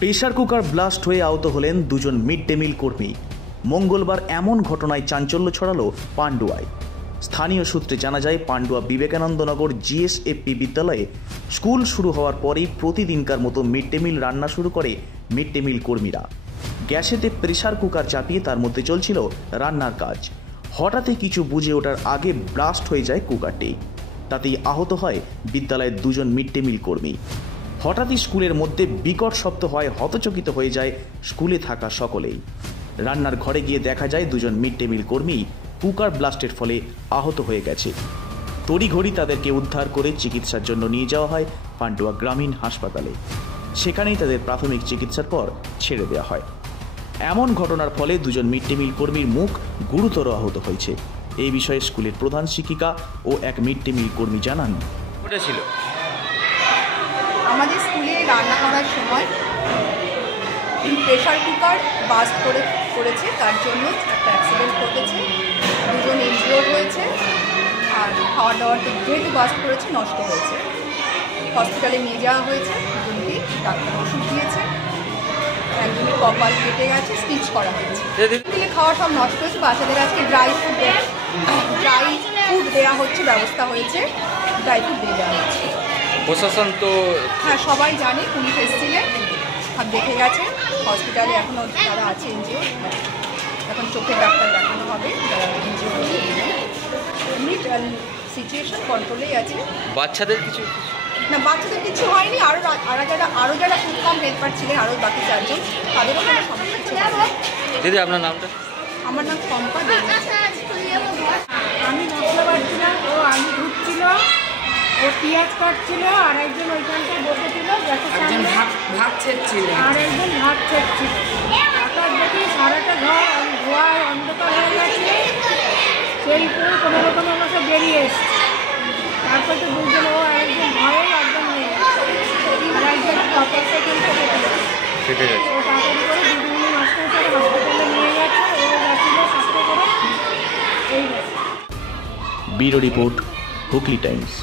Pressure cooker blast হয়ে আহত হলেন দুজন মিড ডে মিল কর্মী। মঙ্গলবার এমন ঘটনায় চাঞ্চল্য ছড়ালো পান্ডুয়ায়। স্থানীয় সূত্রে জানা যায়, পান্ডুয়া বিবেকানন্দনগর জিএসএফপি বিদ্যালয়ে স্কুল শুরু হওয়ার পরেই প্রতিদিনকার মতো মিড ডে মিল রান্না শুরু করে মিড ডে মিল কর্মীরা। গ্যাসেতে প্রেসার কুকার চাপিয়ে তার মধ্যে চলছিল রান্নার কাজ। হঠাৎই কিছু বুঝে ওঠার আগে ব্লাস্ট হয়ে যায় কুকারটি। তাতেই আহত হয় বিদ্যালয়ের দুজন মিড ডে মিল কর্মী। হঠাৎই স্কুলের মধ্যে বিকট শব্দ হয়, হতচকিত হয়ে যায় স্কুলে থাকা সকলেই। রান্নার ঘরে গিয়ে দেখা যায় দুজন মিড ডে মিল কর্মী কুকার ব্লাস্টের ফলে আহত হয়ে গেছে। তড়িঘড়ি তাদেরকে উদ্ধার করে চিকিৎসার জন্য নিয়ে যাওয়া হয় পান্ডুয়া গ্রামীণ হাসপাতালে। সেখানেই তাদের প্রাথমিক চিকিৎসার পর ছেড়ে দেওয়া হয়। এমন ঘটনার ফলে দুজন মিড ডে মিল কর্মীর মুখ গুরুতর আহত হয়েছে। এই বিষয়ে স্কুলের প্রধান শিক্ষিকা ও এক মিড ডে মিল কর্মী জানান, ছিল আমাদের স্কুলে রান্না করার সময় প্রেসার কুকার বাস্ট করেছে, তার জন্য একটা অ্যাক্সিডেন্ট ঘটেছে, দুজন ইনজিওর্ড হয়েছে। আর খাওয়া দাওয়ার যেহেতু বাস্ট করেছে নষ্ট হয়েছে, হসপিটালে নিয়ে যাওয়া হয়েছে। দুজনকে ডাক্তার ওষুধ দিয়েছে, একজনের কপাল কেটে গেছে, স্টিচ করা হয়েছে। খাওয়া সব নষ্ট হয়েছে। বাচ্চাদের আজকে ড্রাই ফুড দেওয়া হচ্ছে, ব্যবস্থা হয়েছে, ড্রাই ফুড দিয়ে দেওয়া হচ্ছে। প্রশাসন তো হ্যাঁ সবাই জানে, পুলিশ এসেছিলেন, সব দেখে গেছে। হসপিটালে এখনও যারা আছে এনজিও, এখন চোখের ডাক্তার দেখানো হবে যারা এনজিও। এমনি সিচুয়েশন কন্ট্রোলেই আছে। বাচ্চাদের কিছু না, বাচ্চাদের কিছু হয়নি। আরও যারা ফুড কাম হেল্পার ছিলেন, আরও বাকি চারজন, তাদেরও কোনো সমস্যা কিছু হয়নি। দিদি আপনার নামটা? আমার নাম শম্পা দেবী। আমি মশলা বাড়ছিলাম, ও আলু ধুচ্ছিল, ও পেঁয়াজ কাটছিল, আর একজন ওইখানটায় বসেছিল গ্যাসের সামনে, ভাত ছেড়ছিল, আর একজন ভাত ছেড়ছিল। হঠাৎ দেখি সারাটা ঘর ধোঁয়ায় অন্ধকার হয়ে গেছে। সেই করে কোনো রকম আমরা সব বেরিয়ে এসছি। তারপর তো দুজন, ও আরেকজন ভয়ে একদম হয়ে গেছে, আর একজন কপালটা কিন্তু কেটে গেছে। ও তাড়াতাড়ি করে দুদিন নষ্ট করে হসপিটালে নিয়ে গেছে। ও গেছিল সাথে করে এই গেছে। Bureau report, Hooghly Times.